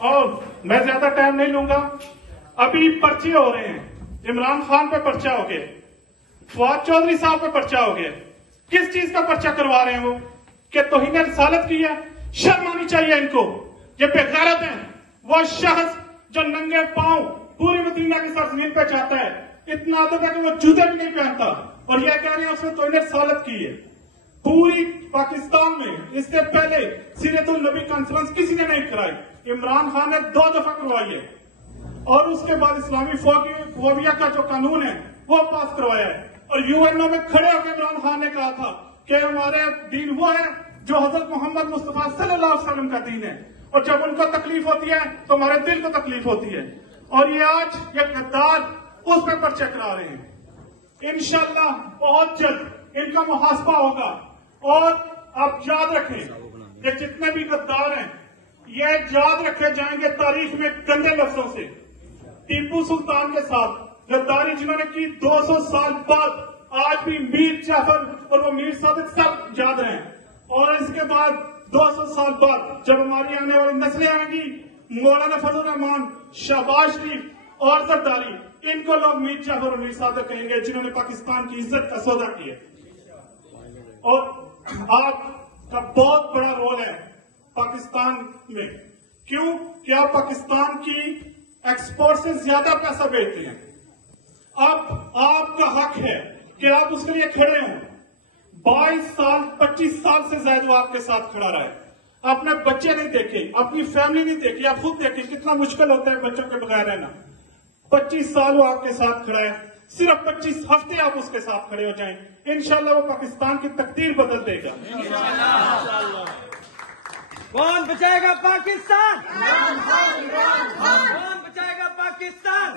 اور میں زیادہ ٹائم نہیں لوں گا. ابھی پرچے ہو رہے ہیں. عمران خان پہ پرچہ ہو گیا, فواد چودھری صاحب پہ پرچہ ہو گیا. کس چیز کا پرچہ کروا رہے ہیں وہ؟ کہ توہین رسالت کی ہے. شرم آنی چاہیے ان کو. یہ بے غیرت ہیں. وہ شخص جو ننگے پاؤں پوری مدینہ کی سرزمین پہ جاتا ہے, اتنا عادت ہے کہ وہ جوتے بھی نہیں پہنتا, اور یہ کہہ رہے ہیں اس نے توہین رسالت کی ہے. پوری پاکستان میں اس سے پہلے سیرت النبی کانفرنس کسی نے نہیں کرائی. عمران خان نے 2 دفعہ کروائی ہے, اور اس کے بعد اسلامی فوبیا کا جو قانون ہے وہ پاس کروایا ہے. اور UNO میں کھڑے ہو کے عمران خان نے کہا تھا کہ ہمارے دین وہ ہے جو حضرت محمد مصطفیٰ صلی اللہ علیہ وسلم کا دین ہے, اور جب ان کو تکلیف ہوتی ہے تو ہمارے دل کو تکلیف ہوتی ہے. اور یہ آج یہ غدار اس پہ پرچہ کرا رہے ہیں. انشاءاللہ بہت جلد ان کا محاسبہ ہوگا. اور آپ یاد رکھیں کہ جتنے بھی غدار ہیں یہ یاد رکھے جائیں گے تاریخ میں گندے لفظوں سے. ٹیپو سلطان کے ساتھ غداری جنہوں نے کی 200 سال بعد آج بھی میر جعفر اور وہ میر صادق صاحب یاد ہیں. اور اس کے بعد 200 سال بعد جب ہماری آنے والی نسلیں آئیں گی, مولانا فضل الرحمان, شہباز شریف اور زرداری, ان کو لوگ میر جعفر اور میر صادق کہیں گے جنہوں نے پاکستان کی عزت کا سودا کیا. اور آپ کا بہت بڑا رول ہے پاکستان میں. کیوں کہ آپ پاکستان کی ایکسپورٹ سے زیادہ پیسہ بیچتے ہیں. اب آپ کا حق ہے کہ آپ اس کے لیے کھڑے ہوں. 22 سال 25 سال سے زائد وہ آپ کے ساتھ کھڑا رہا ہے. اپنے بچے نہیں دیکھے, اپنی فیملی نہیں دیکھی. آپ خود دیکھیں کتنا مشکل ہوتا ہے بچوں کے بغیر رہنا. 25 سال وہ آپ کے ساتھ کھڑا ہے. صرف 25 ہفتے آپ اس کے ساتھ کھڑے ہو جائیں, انشاءاللہ وہ پاکستان کی تقدیر بدل دے گا. کون بچائے گا پاکستان؟ کون بچائے گا پاکستان؟